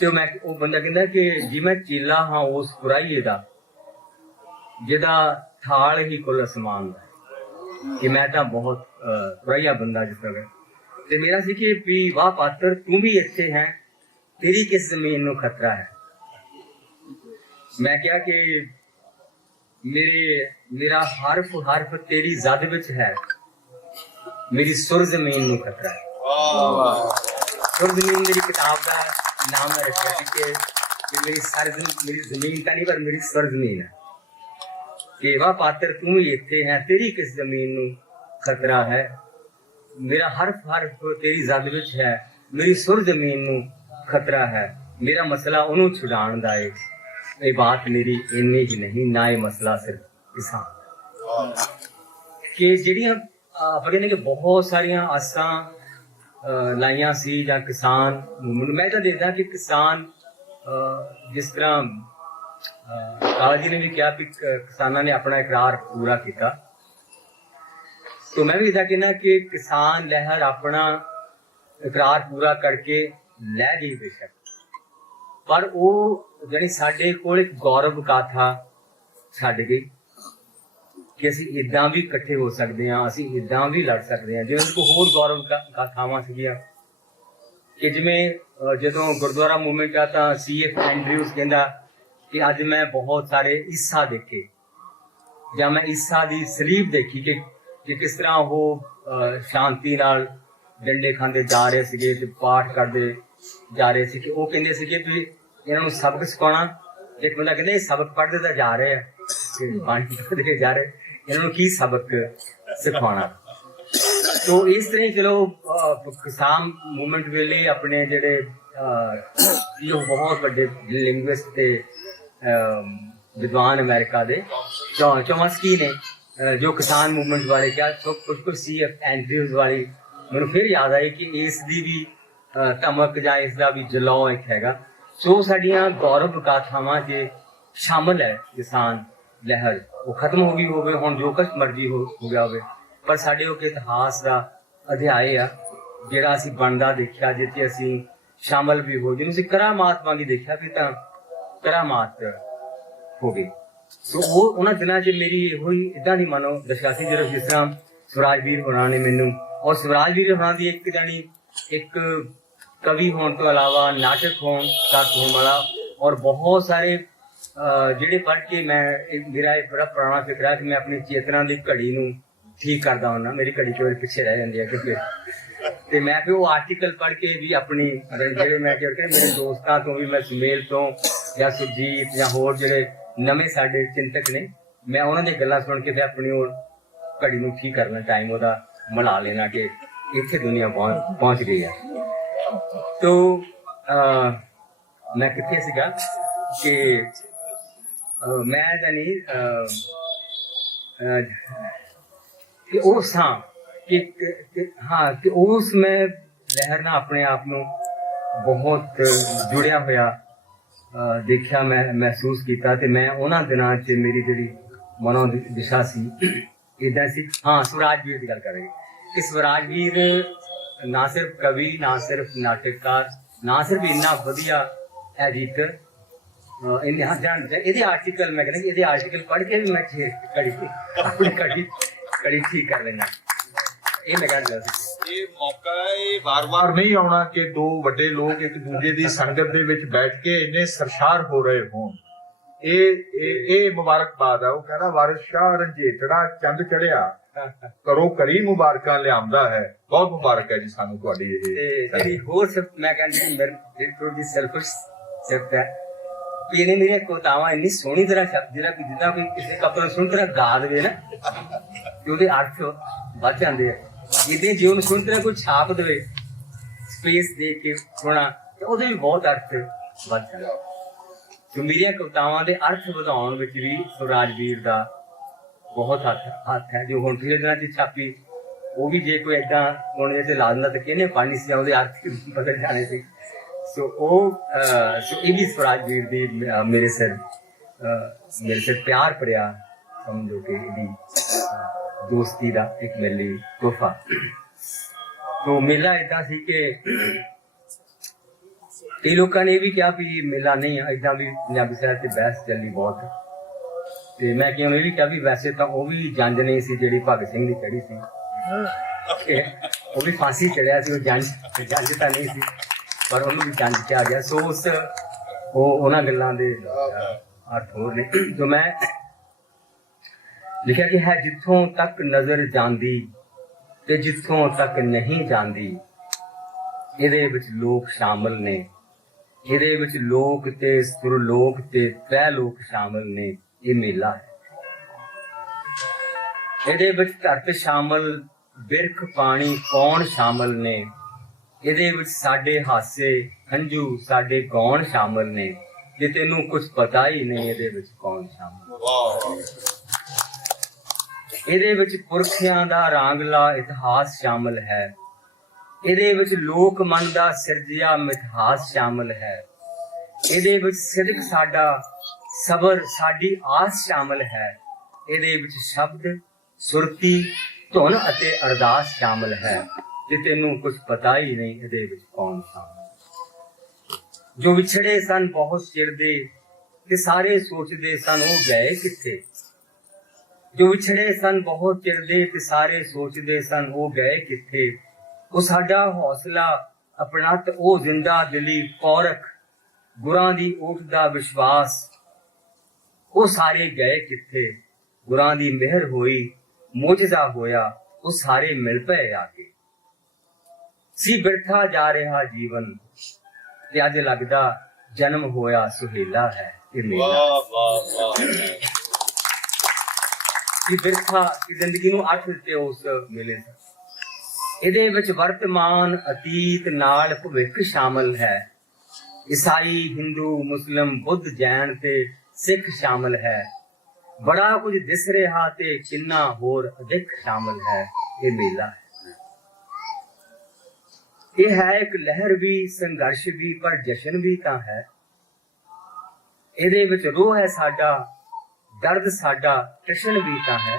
ਤੇ ਮੈਂ, ਉਹ ਬੰਦਾ ਕਹਿੰਦਾ ਕਿ ਜੀ ਮੈਂ ਚੀਲਾ ਹਾਂ, ਉਸ ਕੁਰਾਈਏ ਦਾ, ਜਿਹਦਾ ਥਾਲ ਹੀ ਕੁੱਲ ਅਸਮਾਨ ਦਾ ਕਿ ਮੈਂ ਤਾਂ ਬਹੁਤ ਅਹ, ਬੰਦਾ ਜਿਸ ਤਰ੍ਹਾਂ ਤੇ ਮੇਰਾ ਸੀ ਕਿ ਵੀ ਵਾਹ ਪਾਤਰ ਤੂੰ ਵੀ ਇੱਥੇ ਹੈ। ਤੇਰੀ ਕਿਸ ਜ਼ਮੀਨ ਨੂੰ ਖਤਰਾ ਹੈ? ਮੈਂ ਕਿਹਾ ਕਿ ਮੇਰੇ ਮੇਰਾ ਹਰਫ ਹਰਫ ਤੇਰੀ ਜ਼ਦ ਵਿੱਚ ਹੈ। ਮੇਰੀ ਸੁਰ ਜ਼ਮੀਨ ਨੂੰ ਖਤਰਾ ਹੈ। ਸੁਰ ਜ਼ਮੀਨ ਮੇਰੀ ਕਿਤਾਬ ਦਾ ਨਾਮ ਹੈ ਰੱਖਿਆ ਸੀ ਕਿ ਮੇਰੀ ਸਰ ਜ਼ਮੀਨ ਮੇਰੀ ਜ਼ਮੀਨ ਤਾਂ ਨਹੀਂ ਪਰ ਮੇਰੀ ਸੁਰ ਜ਼ਮੀਨ ਹੈ। ਕਿ ਪਾਤਰ ਤੂੰ ਹੀ ਇੱਥੇ ਹੈ ਤੇਰੀ ਕਿਸ ਜ਼ਮੀਨ ਨੂੰ ਖਤਰਾ ਹੈ? ਮੇਰਾ ਹਰਫ ਹਰਫ ਤੇਰੀ ਜ਼ਦ ਵਿੱਚ ਹੈ ਮੇਰੀ ਸੁਰ ਜ਼ਮੀਨ ਨੂੰ ਖਤਰਾ ਹੈ। ਮੇਰਾ ਮਸਲਾ ਉਹਨੂੰ ਛੁਡਾਉਣ ਦਾ ਹੈ ਇਹ ਬਾਤ ਮੇਰੀ ਇੰਨੀ ਹੀ ਨਹੀਂ ਨਾ ਇਹ ਮਸਲਾ ਸਿਰਫ ਕਿਸਾਨ ਕਿ ਜਿਹੜੀਆਂ ਆਪਾਂ ਕਹਿੰਦੇ ਕਿ ਬਹੁਤ ਸਾਰੀਆਂ ਆਸਾਂ ਅਹ, ਲਾਈਆਂ ਸੀ ਜਾਂ ਕਿਸਾਨ movement- ਮੈਂ ਤਾਂ ਦੇਖਦਾ ਕਿ ਕਿਸਾਨ ਅਹ, ਜਿਸ ਤਰ੍ਹਾਂ ਕਾਲਾ ਜੀ ਨੇ ਵੀ ਕਿਹਾ ਕਿ ਕ- ਕਿਸਾਨਾਂ ਨੇ ਆਪਣਾ ਇਕਰਾਰ ਪੂਰਾ ਕੀਤਾ तो मैं भी इदा कहना कि किसान लहर अपना ਇਕਰਾਰ ਪੂਰਾ ਕਰਕੇ ਲੈ ਗਈ ਬੇਸ਼ੱਕ ਪਰ ਉਹ ਜਿਹੜੀ ਸਾਡੇ ਕੋਲ ਇੱਕ ਗੌਰਵ ਗਾਥਾ ਛੱਡ ਗਈ ਕਿ ਅਸੀਂ ਇਦਾਂ ਵੀ ਇਕੱਠੇ ਹੋ ਸਕਦੇ ਹਾਂ ਅਸੀਂ ਇਦਾਂ ਵੀ ਲੜ ਸਕਦੇ ਹਾਂ ਜਿਵੇਂ ਕੋ ਹੋਰ ਗੌਰਵ ਗਾ- ਗਾਥਾਵਾਂ ਸੀਗੀਆਂ ਕਿ ਜਿਵੇਂ ਅਹ, ਜਦੋਂ ਗੁਰਦੁਆਰਾ ਮੂਵਮੈਂਟ ਆ ਤਾਂ ਸੀਐਫ ਐਂਡਰਿਊਸ ਕਹਿੰਦਾ ਕਿ ਅੱਜ ਮੈਂ ਬਹੁਤ ਸਾਰੇ ਈਸਾ ਦੇਖੇ। ਜਾਂ ਮੈਂ ਈਸਾ ਦੀ ਸਲੀਬ ਦੇਖੀ ਕਿ ਕਿ ਕਿਸ ਤਰ੍ਹਾਂ ਉਹ ਸ਼ਾਂਤੀ ਨਾਲ ਡੰਡੇ ਖਾਂਦੇ ਜਾ ਰਹੇ ਸੀਗੇ ਤੇ ਪਾਠ ਕਰਦੇ ਜਾ ਰਹੇ ਸੀ ਕਿ ਉਹ ਕਹਿੰਦੇ ਸੀਗੇ ਵੀ ਇਹਨਾਂ ਨੂੰ ਸਬਕ ਸਿਖਾਉਣਾ। ਇੱਕ ਬੰਦਾ ਕਹਿੰਦਾ, ਇਹ ਸਬਕ ਪੜ੍ਹਦੇ ਤਾਂ ਜਾ ਰਹੇ ਆ। ਕਿ ਬਾਣੀ ਪੜ੍ਹਦੇ ਜਾ ਰਹੇ ਇਹਨਾਂ ਨੂੰ ਕੀ ਸਬਕ ਸਿਖਾਉਣਾ? ਤੋ ਇਸ ਤਰ੍ਹਾਂ ਚਲੋ ਕਿਸਾਨ ਮੂਵਮੈਂਟ ਵੇਲੇ ਆਪਣੇ ਜਿਹੜੇ ਜੋ ਬਹੁਤ ਵੱਡੇ ਲਿੰਗੁਇਸਟ ਤੇ ਅਹ, ਵਿਦਵਾਨ ਅਮਰੀਕਾ ਦੇ। ਨੇ ਜੋ ਕਿਸਾਨ ਮੂਵਮੈਂਟ ਬਾਰੇ ਕਿਹਾ ਸੋ ਕੁਝ ਕੁਝ ਸੀ ਐਂਡਰਿਊਜ਼ ਵਾਲੀ ਮੈਨੂੰ ਫਿਰ ਯਾਦ ਆਈ ਕਿ ਇਸ ਦੀ ਵੀ ਧਮਕ ਜਾਂ ਇਸ ਦਾ ਵੀ ਜਲਾਉ ਇੱਕ ਹੈਗਾ। ਸੋ ਸਾਡੀਆਂ ਗੌਰਵ ਗਾਥਾਵਾਂ 'ਚ ਸ਼ਾਮਲ ਹੈ ਕਿਸਾਨ ਲਹਿਰ ਉਹ ਖਤਮ ਹੋ ਗਈ ਹੋਵੇ ਹੁਣ ਜੋ ਕੁਛ ਮਰਜ਼ੀ ਹੋ ਹੋ ਗਿਆ ਹੋਵੇ। ਪਰ ਸਾਡੇ ਉਹ ਇਤਿਹਾਸ ਦਾ ਅਧਿਆਇ ਆ ਜਿਹੜਾ ਅਸੀਂ ਬਣਦਾ ਦੇਖਿਆ ਜਿੱਥੇ ਅਸੀਂ ਸ਼ਾਮਲ ਵੀ ਹੋ ਜਿਹਨੂੰ ਅਸੀਂ ਕਰਾਮਾਤ ਵਾਂਗੀ ਦੇਖਿਆ ਵੀ ਤਾਂ ਕਰਾਮਾਤ ਹੋ ਗਈ। ਸੋ ਉਹ ਉਹਨਾਂ ਦਿਨਾਂ 'ਚ ਮੇਰੀ ਇਹੋ ਹੀ ਇਦਾਂ ਦੀ ਮਨੋ ਦਸ਼ਾ ਸੀ ਜਦੋਂ ਜਿਸ ਤਰ੍ਹਾਂ ਸਵਰਾਜਵੀਰ ਹੋਣਾ ਨੇ ਮੈਨੂੰ। ਔਰ ਸਵਰਾਜਵੀਰ ਹੋਣਾ ਦੀ ਇੱਕ ਜਾਣੀ ਇੱਕ ਕਵੀ ਹੋਣ ਤੋਂ ਇਲਾਵਾ ਨਾਟਕ ਹੋਣ ਦਾ ਹੋਣ ਵਾਲਾ ਔਰ ਬਹੁਤ ਸਾਰੇ ਜਿਹੜੇ ਪੜ੍ਹ ਕੇ ਮੈਂ ਮੇਰਾ ਇੱਕ ਬੜਾ ਪੁਰਾਣਾ ਫਿਕਰਾ ਕਿ ਮੈਂ ਆਪਣੀ ਚੇਤਨਾ ਦੀ ਘੜੀ ਨੂੰ ਠੀਕ ਕਰਦਾ ਹੁੰਦਾ ਮੇਰੀ ਘੜੀ ਚੋਰ ਪਿੱਛੇ ਰਹਿ ਜਾਂਦੀ ਹੈ ਕਿ ਤੇ ਮੈਂ ਫਿਰ ਉਹ ਆਰਟੀਕਲ ਪੜ੍ਹ ਕੇ ਵੀ ਆਪਣੀ ਜਿਹੜੇ ਮੈਂ ਕਿਹਾ ਕਿ ਮੇਰੇ ਦੋਸਤਾਂ ਤੋਂ ਵੀ ਮੈਂ ਸੁਮੇਲ ਤੋਂ ਜਾਂ ਸੁਰਜੀਤ ਜਾਂ ਹੋਰ ਜਿਹੜੇ ਨਵੇਂ ਸਾਡੇ ਚਿੰਤਕ ਨੇ ਮੈਂ ਉਹਨਾਂ ਦੀਆਂ ਗੱਲਾਂ ਸੁਣ ਕੇ ਤੇ ਆਪਣੀ ਉਹ ਘੜੀ ਨੂੰ ਠੀਕ ਕਰਨਾ ਟਾਈਮ ਉਹਦਾ ਮਿਲਾ ਲੈਣਾ ਕਿ ਇੱਥੇ ਦੁਨੀਆ ਪਹੁੰਚ ਪਹੁੰਚ ਗਈ ਹੈ ਤੋ ਮੈਂ ਕਿੱਥੇ ਸੀਗਾ ਕਿ ਮੈਂ ਤਾਂ ਨਹੀਂ ਅਹ, ਕਿ ਉਹ ਸਾਂ ਕਿ ਹਾਂ ਕਿ ਉਸ ਮੈਂ ਲਹਿਰ ਨਾਲ ਆਪਣੇ ਆਪ ਨੂੰ ਬਹੁਤ ਜੁੜਿਆ ਹੋਇਆ ਦੇਖਿਆ, ਮੈਂ ਮਹਿਸੂਸ ਕੀਤਾ ਤੇ ਮੈਂ ਉਹਨਾਂ ਦਿਨਾਂ 'ਚ ਮੇਰੀ ਜਿਹੜੀ ਮਨੋ ਦਿਸ਼ਾ ਸੀ ਇਦਾਂ ਸੀ। ਹਾਂ, ਸਵਰਾਜਵੀਰ ਦੀ ਗੱਲ ਕਰ ਰਹੇ ਕਿ ਸਵਰਾਜਵੀਰ ਨਾ ਸਿਰਫ ਕਵੀ, ਨਾ ਸਿਰਫ ਨਾਟਕਕਾਰ, ਨਾ ਸਿਰਫ ਇੰਨਾ ਵਧੀਆ ਐਡੀਟਰ ਅਹ ਇਹਨੇ ਹਾਂ ਜਾਣ ਇਹਦੇ ਆਰਟੀਕਲ ਮੈਂ ਕਹਿੰਦਾ ਇਹਦੇ ਆਰਟੀਕਲ ਪੜ੍ਹ ਕੇ ਵੀ ਮੈਂ ਛੇ ਕੜੀ ਆਪਣੀ ਕੜੀ ਕੜੀ ਠੀਕ ਕਰ ਲੈਣਾ ਇਹ ਮੈਂ ਕਹਿੰਦਾ ਸੀ। ਇਹ ਮੌਕਾ ਇਹ ਵਾਰ-ਵਾਰ ਨਹੀਂ ਆਉਣਾ ਕਿ ਦੋ ਵੱਡੇ ਲੋਕ ਇੱਕ ਦੂਜੇ ਦੀ ਸੰਗਤ ਦੇ ਵਿੱਚ ਬੈਠ ਕੇ ਇੰਨੇ ਸਰਸ਼ਾਰ ਹੋ ਰਹੇ ਹੋਣ। ਇਹ ਇਹ ਇਹ ਮੁਬਾਰਕਬਾਦ ਆ। ਉਹ ਕਹਿੰਦਾ ਵਾਰਿਸ ਸ਼ਾਹ ਰੰਜੇਤੜਾ ਚੰਦ ਚੜਿਆ ਕਰੋ ਕਰੀ ਮੁਬਾਰਕਾਂ ਲਿਆਉਂਦਾ ਹੈ। ਬਹੁਤ ਮੁਬਾਰਕ ਹੈ ਜੀ ਸਾਨੂੰ ਤੁਹਾਡੀ ਇਹ ਜਿਹੜੀ ਹੋਰ ਸਿਰਫ ਮੈਂ ਕਹਿੰਦਾ ਕਿ ਮੇਰੇ ਜਿਹੜੀ ਥੋੜੀ ਸੈਲਫਿਸ਼ ਸਿਰਫ ਹੈ। ਵੀ ਇਹਨੇ ਮੇਰੀਆਂ ਕਵਿਤਾਵਾਂ ਇੰਨੀ ਸੋਹਣੀ ਤਰ੍ਹਾਂ ਛਪ ਜਿਹੜਾ ਕਿ ਜਿੱਦਾਂ ਕੋਈ ਕਿਸੇ ਕੱਪੜੇ ਸੁਣ ਤਰ੍ਹਾਂ ਗਾ ਦੇਵੇ ਨਾ ਉਹਦੇ ਅਰਥ ਵੱਧ ਜਾਂਦੇ ਆ। ਇਹਦੇ ਜੇ ਉਹਨੂੰ ਕੋਈ ਛਾਪ ਦੇਵੇ ਸਪੇਸ ਦੇ ਕੇ ਸੁਣਾ ਤੇ ਉਹਦੇ ਵੀ ਬਹੁਤ ਅਰਥ ਵੱਧ ਜਾਂਦੇ ਆ। ਮੇਰੀਆਂ ਕਵਿਤਾਵਾਂ ਦੇ ਅਰਥ ਵਧਾਉਣ ਵਿੱਚ ਵੀ ਸੁਰਾਜਵੀਰ ਦਾ ਬਹੁਤ ਹੱਥ ਹੱਥ ਹੈ ਜੋ ਹੁਣ ਪਿਛਲੇ ਦਿਨਾਂ ਚ ਛਾਪੀ ਉਹ ਵੀ ਜੇ ਕੋਈ ਏਦਾਂ ਕੋਨੇ ਤੇ ਲਾ ਦਿੰਦਾ ਤਾਂ ਕਿਹਨੇ ਪੜ੍ਹਨੀ ਸੀ ਉਹਦੇ ਅਰਥ ਬਦਲ ਜਾਣੇ ਸੀ ਸੋ ਉਹ ਸੋ ਇਹ ਵੀ ਸੁਰਾਜਵੀਰ ਦੀ ਅਹ, ਮੇਰੇ ਸਿਰ ਮੇਰੇ ਸਿਰ ਪਿਆਰ ਭਰਿਆ ਸਮਝੋ ਕਿ ਇਹਦੀ ਦੋਸਤੀ ਦਾ ਇੱਕ ਮੇਰੇ ਲਈ ਤੋਹਫਾ। ਤੋ ਮੇਲਾ ਇਦਾਂ ਸੀ ਕਿ ਕਈ ਲੋਕਾਂ ਨੇ ਵੀ ਕਿਹਾ ਵੀ ਇਹ ਮੇਲਾ ਨਹੀਂ ਹੈ ਇਦਾਂ ਵੀ ਪੰਜਾਬੀ ਸਾਹਿਤ ਤੇ ਬਹਿਸ ਚੱਲੀ ਬਹੁਤ। ਤੇ ਮੈਂ ਕਿਹਾ ਇਹ ਵੀ ਕਿਹਾ ਵੀ ਵੈਸੇ ਤਾਂ ਉਹ ਵੀ ਜੰਜ ਨਹੀਂ ਸੀ ਜਿਹੜੀ ਭਗਤ ਸਿੰਘ ਦੀ ਚੜੀ ਸੀ। ਉਹ ਵੀ ਫਾਂਸੀ ਚੜਿਆ ਸੀ ਉਹ ਜੰਜ ਜੰਜ ਤਾਂ ਨਹੀਂ ਸੀ ਪਰ ਉਹਨੂੰ ਵੀ ਜੰਜ ਚ ਆ ਗਿਆ। ਸੋ ਉਸ ਉਹ ਉਹਨਾਂ ਗੱਲਾਂ ਦੇ ਅਰਥ ਹੋਰ ਨੇ। ਜੋ ਮੈਂ ਲਿਖਿਆ ਕਿ ਹੈ ਜਿੱਥੋਂ ਤੱਕ ਨਜ਼ਰ ਜਾਂਦੀ ਤੇ ਜਿੱਥੋਂ ਤੱਕ ਨਹੀਂ ਜਾਂਦੀ, ਇਹਦੇ ਵਿੱਚ ਲੋਕ ਸ਼ਾਮਲ ਨੇ। ਇਹਦੇ ਵਿੱਚ ਲੋਕ ਤੇ ਸੁਰਲੋਕ ਤੇ ਤ੍ਰੈ ਲੋਕ ਸ਼ਾਮਲ ਨੇ, ਇਹ ਮੇਲਾ ਹੈ। ਇਹਦੇ ਵਿੱਚ ਧਰਤ ਸ਼ਾਮਲ, ਬਿਰਖ ਪਾਣੀ ਕੌਣ ਸ਼ਾਮਲ ਨੇ? ਇਹਦੇ ਵਿੱਚ ਸਾਡੇ ਹਾਸੇ, ਹੰਝੂ, ਸਾਡੇ ਗੌਣ ਸ਼ਾਮਲ ਨੇ। ਜੇ ਤੈਨੂੰ ਕੁਝ ਪਤਾ ਹੀ ਨਹੀਂ ਇਹਦੇ ਵਿੱਚ ਕੌਣ ਸ਼ਾਮਲ। ਵਾਹ। ਇਹਦੇ ਵਿੱਚ ਪੁਰਖਿਆਂ ਦਾ ਰਾਂਗਲਾ ਇਤਿਹਾਸ ਸ਼ਾਮਲ ਹੈ। ਇਹਦੇ ਵਿੱਚ ਲੋਕ ਮਨ ਦਾ ਸਿਰਜਿਆ ਮਿਥਾਸ ਸ਼ਾਮਲ ਹੈ। ਇਹਦੇ ਵਿੱਚ ਸਿਦਕ ਸਾਡਾ ਸਬਰ ਸਾਡੀ ਆਸ ਸ਼ਾਮਲ ਹੈ। ਇਹਦੇ ਵਿੱਚ ਸ਼ਬਦ, ਸੁਰਤੀ, ਧੁਨ ਅਤੇ ਅਰਦਾਸ ਸ਼ਾਮਲ ਹੈ, ਜੇ ਤੈਨੂੰ ਕੁਝ ਪਤਾ ਹੀ ਨਹੀਂ ਇਹਦੇ ਵਿੱਚ ਕੌਣ ਸ਼ਾਮਲ ਜੋ ਵਿਛੜੇ ਸਨ ਬਹੁਤ ਚਿਰ ਦੇ ਤੇ ਸਾਰੇ ਸੋਚਦੇ ਸਨ ਉਹ ਗਏ ਕਿੱਥੇ? ਜੋ ਵਿਛੜੇ ਸਨ, ਬਹੁਤ ਚਿਰ ਦੇ ਤੇ ਸਾਰੇ ਸੋਚਦੇ ਸਨ, ਉਹ ਗਏ ਕਿੱਥੇ? ਉਹ ਸਾਡਾ ਹੌਸਲਾ ਆਪਣਤ ਉਹ ਜ਼ਿੰਦਾ ਦਿਲੀ ਪੌਰਖ, ਗੁਰਾਂ ਦੀ ਓਟ ਦਾ ਵਿਸ਼ਵਾਸ, ਉਹ ਸਾਰੇ ਗਏ ਕਿੱਥੇ? ਗੁਰਾਂ ਦੀ ਮਿਹਰ ਹੋਈ, ਮੋਜਜ਼ਾ ਹੋਇਆ, ਉਹ ਸਾਰੇ ਮਿਲ ਪਏ ਆ ਕੇ ਸੀ ਬਿਰਥਾ ਜਾ ਰਿਹਾ ਜੀਵਨ, ਤੇ ਅੱਜ ਲੱਗਦਾ ਜਨਮ ਹੋਇਆ, ਸੁਹੇਲਾ ਹੈ ਇਹ ਮੇਲਾ। ਵਾਹ ਵਾਹ ਵਾਹ। ਕਿ ਬਿਰਖਾ ਕਿ ਜ਼ਿੰਦਗੀ ਨੂੰ ਅੱਠ ਦਿੱਤੇ ਉਸ ਮੇਲੇ ਇਹਦੇ ਵਿੱਚ ਵਰਤਮਾਨ ਅਤੀਤ ਨਾਲ ਭਵਿੱਖ ਸ਼ਾਮਲ ਹੈ। ਈਸਾਈ, ਹਿੰਦੂ, ਮੁਸਲਮ, ਬੁੱਧ, ਜੈਨ ਤੇ ਸਿੱਖ ਸ਼ਾਮਲ ਹੈ। ਬੜਾ ਕੁਝ ਦਿਸ ਰਿਹਾ ਤੇ ਕਿੰਨਾ ਹੋਰ ਅਧਿਕ ਸ਼ਾਮਲ ਹੈ ਇਹ ਮੇਲਾ। ਇਹ ਹੈ ਇੱਕ ਲਹਿਰ ਵੀ, ਸੰਘਰਸ਼ ਵੀ, ਪਰ ਜਸ਼ਨ ਵੀ ਤਾਂ ਹੈ। ਇਹਦੇ ਵਿੱਚ ਰੋਹ ਹੈ ਸਾਡਾ ਦਰਦ ਸਾਡਾ ਟਸ਼ਨ ਵੀ ਤਾਂ ਹੈ।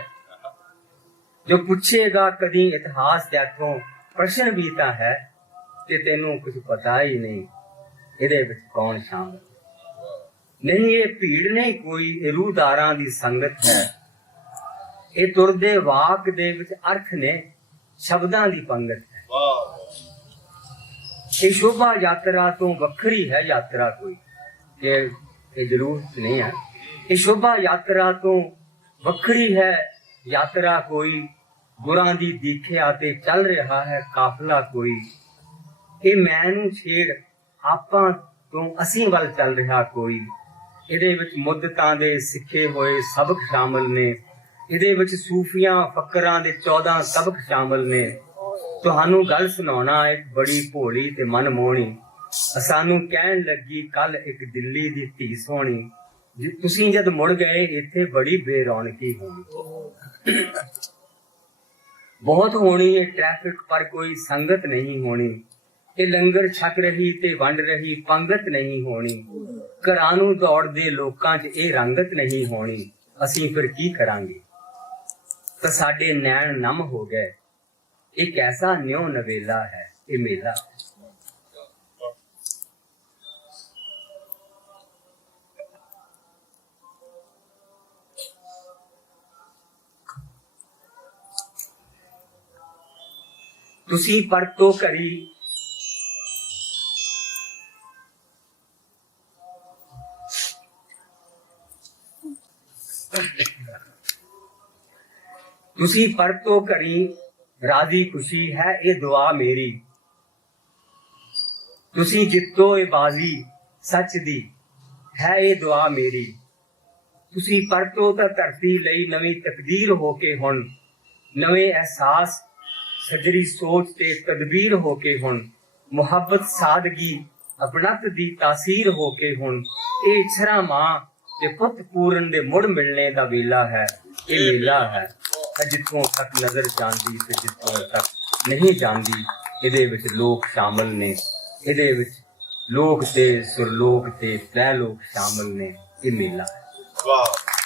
ਜੋ ਪੁੱਛੇਗਾ ਕਦੀ ਇਤਿਹਾਸ ਤੇਥੋਂ ਪ੍ਰਸ਼ਨ ਵੀ ਤਾਂ ਹੈ ਕਿ ਤੈਨੂੰ ਕੁਝ ਪਤਾ ਹੀ ਨਹੀਂ ਇਹਦੇ ਵਿੱਚ ਕੌਣ ਸ਼ਾਮਲ ਨਹੀਂ ਇਹ ਭੀੜ ਨਹੀਂ ਕੋਈ ਇਹ ਰੂਹਦਾਰਾਂ ਦੀ ਸੰਗਤ ਹੈ। ਇਹ ਤੁਰਦੇ ਵਾਕ ਦੇ ਵਿੱਚ ਅਰਥ ਨੇ ਸ਼ਬਦਾਂ ਦੀ ਪੰਗਤ ਹੈ। ਵਾਹ। ਇਹ ਸ਼ੋਭਾ ਯਾਤਰਾ ਤੋਂ ਵੱਖਰੀ ਹੈ ਯਾਤਰਾ ਕੋਈ ਇਹ ਜ਼ਰੂਰ ਨਹੀਂ ਹੈ। ਇਹ ਸ਼ੋਭਾ ਯਾਤਰਾ ਤੋਂ ਵੱਖਰੀ ਹੈ। ਯਾਤਰਾ ਕੋਈ ਗੁਰਾਂ ਦੀ ਦੀਖਿਆ ਤੇ ਚੱਲ ਰਿਹਾ ਹੈ, ਕਾਫਲਾ ਕੋਈ। ਇਹ ਮੈਂ ਨੂੰ ਛੇੜ ਆਪਾਂ ਤੋਂ ਅਸੀਂ ਵੱਲ ਚੱਲ ਰਿਹਾ ਕੋਈ। ਇਹਦੇ ਵਿੱਚ ਮੁੱਦਤਾਂ ਦੇ ਸਿੱਖੇ ਹੋਏ ਸਬਕ ਸ਼ਾਮਲ ਨੇ। ਇਹਦੇ ਵਿੱਚ ਸੂਫੀਆਂ ਫਕਰਾਂ ਦੇ 14 ਸਬਕ ਸ਼ਾਮਲ ਨੇ। ਤੁਹਾਨੂੰ ਗੱਲ ਸੁਣਾਉਣਾ ਇੱਕ ਬੜੀ ਭੋਲੀ ਤੇ ਮਨਮੋਹਣੀ। ਸਾਨੂੰ ਕਹਿਣ ਲੱਗੀ ਕੱਲ ਇੱਕ ਦਿੱਲੀ ਦੀ ਧੀ ਸੋਹਣੀ। ਜੀ, ਤੁਸੀਂ ਜਦ ਮੁੜ ਗਏ, ਇੱਥੇ ਬੜੀ ਬੇਰੌਣਕੀ ਹੋਣੀ ਬਹੁਤ ਹੋਣੀ ਹੈ ਟ੍ਰੈਫਿਕ ਪਰ ਕੋਈ ਸੰਗਤ ਨਹੀਂ ਹੋਣੀ। ਇਹ ਲੰਗਰ ਛਕ ਰਹੀ ਤੇ ਵੰਡ ਰਹੀ, ਪੰਗਤ ਨਹੀਂ ਹੋਣੀ। ਘਰਾਂ ਨੂੰ ਦੌੜਦੇ ਲੋਕਾਂ 'ਚ ਇਹ ਰੰਗਤ ਨਹੀਂ ਹੋਣੀ। ਅਸੀਂ ਫਿਰ ਕੀ ਕਰਾਂਗੇ? ਤਾਂ ਸਾਡੇ ਨੈਣ ਨਮ ਹੋ ਗਏ। ਇਹ ਕੈਸਾ ਨਿਉ ਨਵੇਲਾ ਹੈ, ਇਹ ਮੇਲਾ। ਤੁਸੀਂ ਪਰਤੋ ਕਰੀ। ਤੁਸੀਂ ਪਰਤੋ ਕਰੀ, ਰਾਜ਼ੀ ਖੁਸ਼ੀ ਹੈ ਇਹ ਦੁਆ ਮੇਰੀ। ਤੁਸੀਂ ਜਿੱਤੋ ਇਹ ਬਾਜ਼ੀ, ਸੱਚ ਦੀ ਹੈ ਇਹ ਦੁਆ ਮੇਰੀ। ਤੁਸੀਂ ਪਰਤੋ ਤਾਂ ਧਰਤੀ ਲਈ ਨਵੀਂ ਤਕਦੀਰ ਹੋ ਕੇ ਹੁਣ, ਨਵੇਂ ਅਹਿਸਾਸ ਸਜਰੀ ਸੋਚ ਤੇ ਤਦਬੀਰ ਹੋ ਕੇ ਹੁਣ, ਮੁਹੱਬਤ ਸਾਦਗੀ, ਅਪਣਤ ਦੀ ਤਾਸੀਰ ਹੋ ਕੇ ਹੁਣ, ਇਹ ਇਛਰਾ ਮਾਂ ਤੇ ਪੁੱਤ ਪੂਰਨ ਦੇ ਮੁੜ ਮਿਲਣੇ ਦਾ ਵੇਲਾ ਹੈ, ਇਹ ਵੇਲਾ ਹੈ। ਜਿੱਥੋਂ ਤੱਕ ਨਜ਼ਰ ਜਾਂਦੀ ਤੇ ਜਿੱਥੋਂ ਤੱਕ ਨਹੀਂ ਜਾਂਦੀ, ਇਹਦੇ ਵਿੱਚ ਲੋਕ ਸ਼ਾਮਲ ਨੇ। ਇਹਦੇ ਵਿੱਚ ਲੋਕ ਤੇ ਸੁਰਲੋਕ ਤੇ ਤੈ ਲੋਕ ਸ਼ਾਮਲ ਨੇ, ਇਹ ਮੇਲਾ ਹੈ। ਵਾਹ।